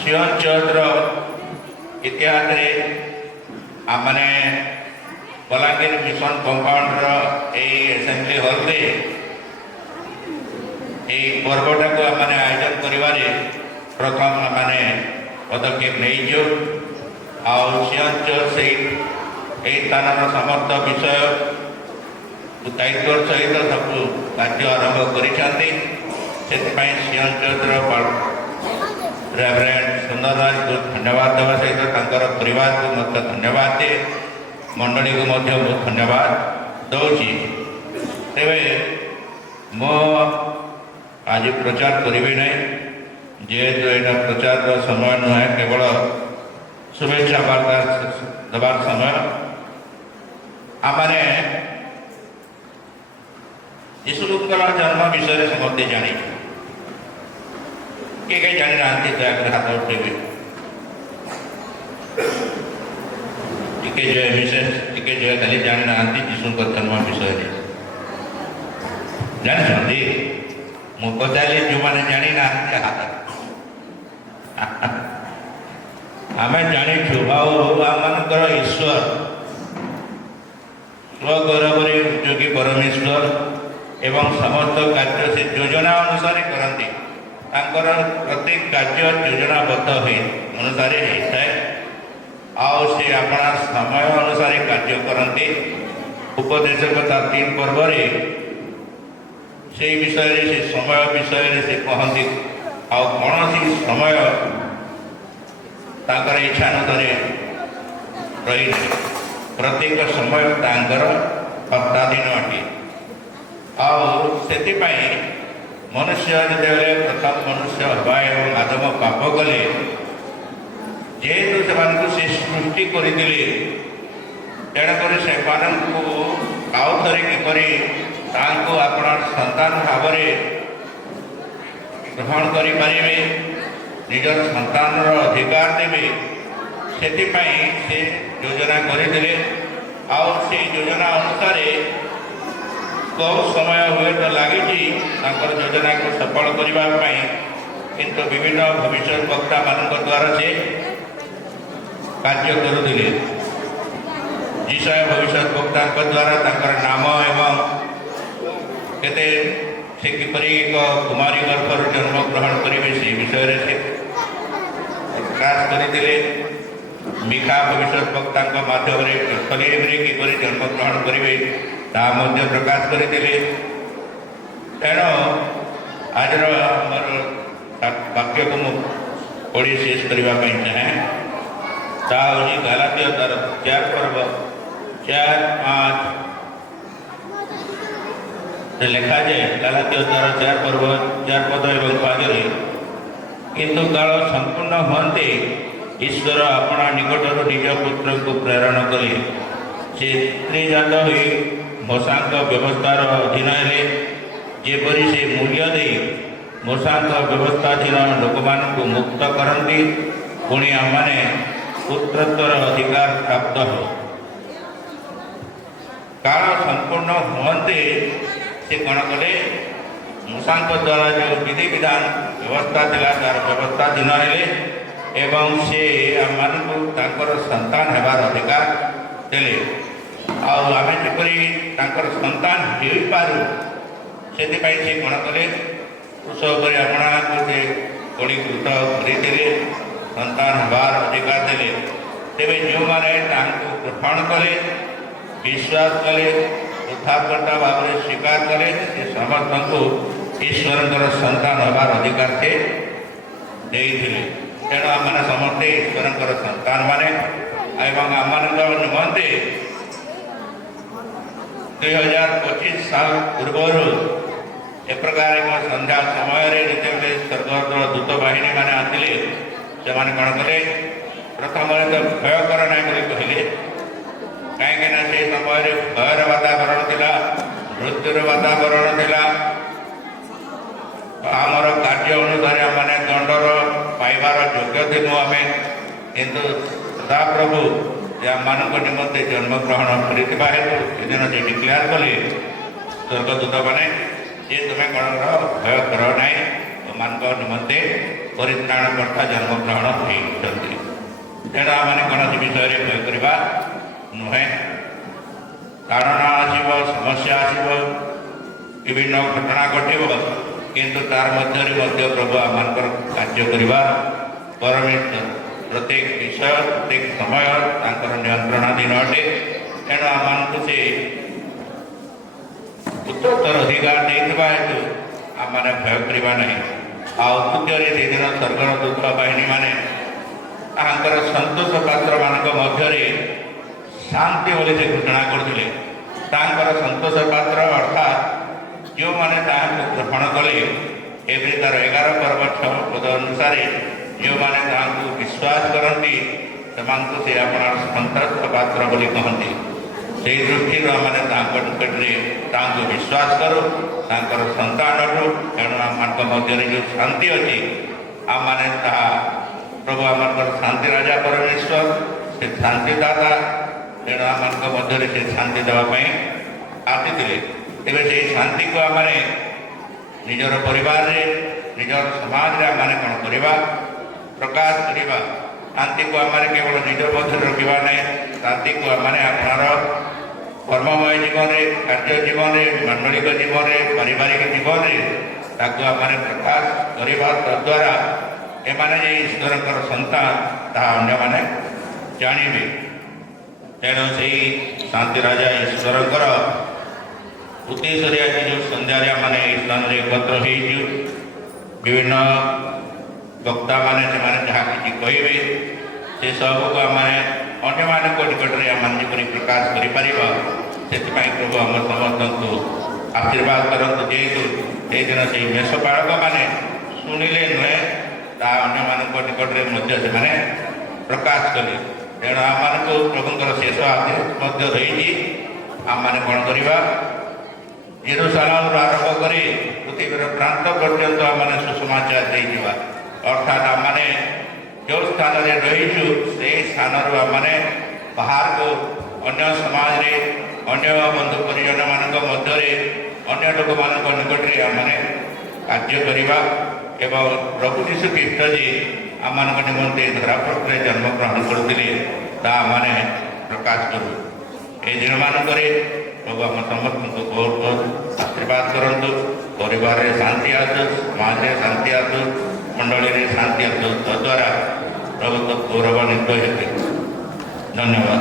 सिंह चौधर इतिहास आमने Balangir mission compounder assembly hall पर्वटा को आम आयोजन कर प्रथम आम पदक्षेप नहीं सिंह से स्थान समस्त विषय दायित्व सहित सब कार्य आरंभ कर सिंह चौधर रेवरेंड सुंदर राज को धन्यवाद देवा सहित परिवार को मत धन्यवाद दे मंडली को बहुत धन्यवाद दौची तेरे मो आज प्रचार करी ना जेहेतु यहाँ प्रचार समय नुहे केवल शुभेच्छा वार्ता देवार समय आमने यीशुकर जन्म विषय समस्ते जानी किए कहीं जानी ना दयाकर हाथ उठेबे टिके जय विशेष टिके जय खाली जानी ना यीशुकर जन्म विषय जानी मु पचारे जो मैंने जानी ना हाथ आम जाचु आमर ईश्वर स्वगौरव योगी परमेश्वर एवं समस्त कार्य से योजना अनुसार करती प्रत्येक कार्य योजनाबद्ध अनुसार होता है से अपना समय अनुसार कार्य करते उपदेशकता 3 पर्व से विषय से समय विषय से कहती कौन सी समय तांकर इच्छा अनुसार रही प्रत्येक समय तांकर हप्ताधीन अटे आपाई मनुष्य जो प्रथम मनुष्य हवा एवं आदम पाप कले जेहेतु से सृष्टि करते तेणुक से आउ थे किपर अपना संतान भाव ग्रहण करें निजर संतान अधिकार देवे से योजना करते से योजना अनुसार बहुत समय हुए तो लगी योजना को सफल करने किंतु विभिन्न भविष्य वक्ता मान द्वारा से कार्य करुले विषय भविष्य वक्ता द्वारा नाम एवं केते से किपरि एक कुमारी गर्भर जन्म ग्रहण करेंगे से विषय से प्रकाश करते मिखा भविष्य वक्ता मध्यम किपरि जन्म ग्रहण करेंगे तामध्य प्रकाश करते तेणु आज वाक्य को मुझे शेष करने चाहे ताकि गलातीय 4 पर्व 4-5 लिखा जाए गलातीय 4 पर्व 4 पद एवं 5 किंतु काल संपूर्ण हते ईश्वर अपना निकटर निज पुत्र को प्रेरण कले से स्त्रीजात हुई मोसांक व्यवस्थार अधीन जेपरी से मूल्य दे मोसांक व्यवस्थाधीन लोक मान मुक्त करती पुणी आमने पुत्रत्वर अधिकार प्राप्त हो काल संपूर्ण हते से कौन कले मूसांक द्वारा जो विधि विधान व्यवस्था थिला तार व्यवस्थाधीन एवं से आम संतान हेबार अधिकार देले आम जपरी संतान हो पारू से कौन कले पुरुष पर अपना गोटे कड़ीकृत करते संतान हबार अधिकार देले तेरे जो मैंने ग्रहण कले विश्वास कले उद्धारकर्ता भाव में स्वीकार कले से समस्त को ईश्वर संतान हबार अधिकार से तेणु आम समस्ते ईश्वर संतान माने एवं आम निमंते 2025 साल पूर्वर ए प्रकार एक संध्या समय जिते स्वर्गद्र दूत बाहिनी मैंने आते से कौन कले प्रथम तो भयकर ना कहले कहीं से समय भयर वातावरण थिला मृत्युर वातावरण थिला आमर कार्य अनुसार आम दंडर पाइबार योग्य थिलु आम किंतु सदाप्रभु मान निमंते जन्म ग्रहण कर हेतु सेदिन से डिक्लेयर कले स्वर्गदूत मैंने जे तुम्हें कौन भय कर ना तुम निमंते ପରିତ୍ରାଣକର୍ତ୍ତା ଜନ୍ମଗ୍ରହଣ ହୋଇଛନ୍ତି। ତେଣୁ ଆମମାନେ କୌଣସି ବିଷୟରେ ଭୟ କରିବା ନୁହେଁ। କାରଣ ଆସିବ, ସମସ୍ୟା ଆସିବ, ବିଭିନ୍ନ ଘଟଣା ଘଟିବ, କିନ୍ତୁ ତାର ମଧ୍ୟରେ ମଧ୍ୟ ପ୍ରଭୁ ଆମମାନଙ୍କର କାର୍ଯ୍ୟ କରିବା ପରମେଶ୍ୱର। ପ୍ରତ୍ୟେକ ବିଷୟ, ପ୍ରତ୍ୟେକ ସମୟ ତାଙ୍କର ନିୟନ୍ତ୍ରଣାଧୀନ ଅଟେ। ତେଣୁ ଆମମାନଙ୍କୁ ସେ ଉଚ୍ଚତର ଅଧିକାର ଦେଇଥିବା ହେତୁ ଆମମାନେ ଭୟ କରିବା ନାହିଁ। ଆଉ ତୃତୀୟରେ ସେଦିନ ସ୍ୱର୍ଗର ଦୂତ ବାହିନୀମାନେ ତାଙ୍କର ସନ୍ତୋଷ ପାତ୍ରମାନଙ୍କ ମଧ୍ୟରେ ଶାନ୍ତି ବୋଲି ସେ ଘୋଷଣା କରୁଥିଲେ। ତାଙ୍କର ସନ୍ତୋଷ ପାତ୍ର ଅର୍ଥାତ୍ ଯେଉଁମାନେ ତାହାକୁ ଗ୍ରହଣ କଲେ, ଏବେ ତାର 11 ପର୍ବ 6 ପଦ ଅନୁସାରେ ଯେଉଁମାନେ ତାହାଙ୍କୁ ବିଶ୍ୱାସ କରନ୍ତି ସେମାନଙ୍କୁ ସେ ଆପଣାର ସନ୍ତୋଷ ପାତ୍ର ବୋଲି କହନ୍ତି। ସେହି ଦୃଷ୍ଟିରୁ ଆମମାନେ ତାଙ୍କ ନିକଟରେ ତାଙ୍କୁ ବିଶ୍ୱାସ କରୁ, ତାଙ୍କର ସନ୍ତାନ ଅଟୁ। ତେଣୁ ଆମମାନଙ୍କ ମଧ୍ୟରେ ଯେଉଁ ଶାନ୍ତି ଅଛି, ଆମମାନେ ତାହା ପ୍ରଭୁ ଆମମାନଙ୍କର ଶାନ୍ତି ରାଜା ପରମେଶ୍ୱର, ସେ ଶାନ୍ତିଦାତା। ତେଣୁ ଆମମାନଙ୍କ ମଧ୍ୟରେ ସେ ଶାନ୍ତି ଦେବା ପାଇଁ ଆସିଥିଲେ। ତେବେ ସେହି ଶାନ୍ତିକୁ ଆମମାନେ ନିଜର ପରିବାରରେ, ନିଜର ସମାଜରେ ଆମମାନେ କ'ଣ କରିବା? ପ୍ରକାଶ କରିବା। ଶାନ୍ତିକୁ ଆମମାନେ କେବଳ ନିଜ ମଧ୍ୟରେ ରଖିବା ନାହିଁ, ଶାନ୍ତିକୁ ଆମମାନେ ଆପଣର କର୍ମମୟ ଜୀବନରେ, କାର୍ଯ୍ୟ ଜୀବନରେ, ମାଣ୍ଡଳିକ ଜୀବନରେ, ପାରିବାରିକ ଜୀବନରେ ତାକୁ ଆମମାନେ ପ୍ରକାଶ କରିବା ତଦ୍ୱାରା ଏମାନେ ଯେ ଈଶ୍ୱରଙ୍କର ସନ୍ତାନ ତାହା ଅନ୍ୟମାନେ ଜାଣିବେ। ତେଣୁ ସେହି ଶାନ୍ତି ରାଜା ଈଶ୍ୱରଙ୍କର ଉଦ୍ଦେଶ୍ୟରେ ଆଜି ଯେଉଁ ସନ୍ଧ୍ୟାରେ ଆମମାନେ ଏହି ସ୍ଥାନରେ ଏକତ୍ର ହୋଇଛୁ, ବିଭିନ୍ନ ବକ୍ତାମାନେ ସେମାନେ ଯାହା କିଛି କହିବେ ସେସବୁକୁ ଆମେ ଅନ୍ୟମାନଙ୍କ ନିକଟରେ ଆମମାନେ ଯେପରି ପ୍ରକାଶ କରିପାରିବା, ସେଥିପାଇଁ ପ୍ରଭୁ ଆମ ସମସ୍ତଙ୍କୁ ଆଶୀର୍ବାଦ କରନ୍ତୁ। ଯେହେତୁ ସେଇଦିନ ସେହି ମେଷପାଳକମାନେ ଶୁଣିଲେ ନୁହେଁ, ତାହା ଅନ୍ୟମାନଙ୍କ ନିକଟରେ ମଧ୍ୟ ସେମାନେ ପ୍ରକାଶ କଲେ। ତେଣୁ ଆମମାନଙ୍କୁ ପ୍ରଭୁଙ୍କର ଶେଷ ଆଦେଶ ମଧ୍ୟ ରହିଛି। ଆମମାନେ କ'ଣ କରିବା? ଜେରୁସାଲେମରୁ ଆରମ୍ଭ କରି ପୃଥିବୀର ପ୍ରାନ୍ତ ପର୍ଯ୍ୟନ୍ତ ଆମମାନେ ସୁସମାଚାର ଦେଇଯିବା। ଅର୍ଥାତ୍ ଆମମାନେ ଯେଉଁ ସ୍ଥାନରେ ରହିଛୁ ସେହି ସ୍ଥାନରୁ ଆମମାନେ ବାହାରକୁ ଅନ୍ୟ ସମାଜରେ, ଅନ୍ୟ ବନ୍ଧୁ ପରିଜନମାନଙ୍କ ମଧ୍ୟରେ, ଅନ୍ୟ ଲୋକମାନଙ୍କ ନିକଟରେ ଆମମାନେ କାର୍ଯ୍ୟ କରିବା ଏବଂ ପ୍ରଭୁ ଯୀଶୁ ଖ୍ରୀଷ୍ଟ ଯେ ଆମମାନଙ୍କ ନିମନ୍ତେ ଧରାପୃଷ୍ଠରେ ଜନ୍ମଗ୍ରହଣ କରୁଥିଲେ ତାହା ଆମମାନେ ପ୍ରକାଶ କରୁ। ଏହି ଦିନମାନଙ୍କରେ ପ୍ରଭୁ ଆମ ସମସ୍ତଙ୍କୁ ବହୁତ ବହୁତ ଆଶୀର୍ବାଦ କରନ୍ତୁ। ପରିବାରରେ ଶାନ୍ତି ଆସୁ, ସମାଜରେ ଶାନ୍ତି ଆସୁ, ମଣ୍ଡଳୀରେ ଶାନ୍ତି ଆସୁ। ତଦ୍ୱାରା ପ୍ରଭୁ ଗୌରବାନ୍ୱିତ ହେବେ। ଧନ୍ୟବାଦ।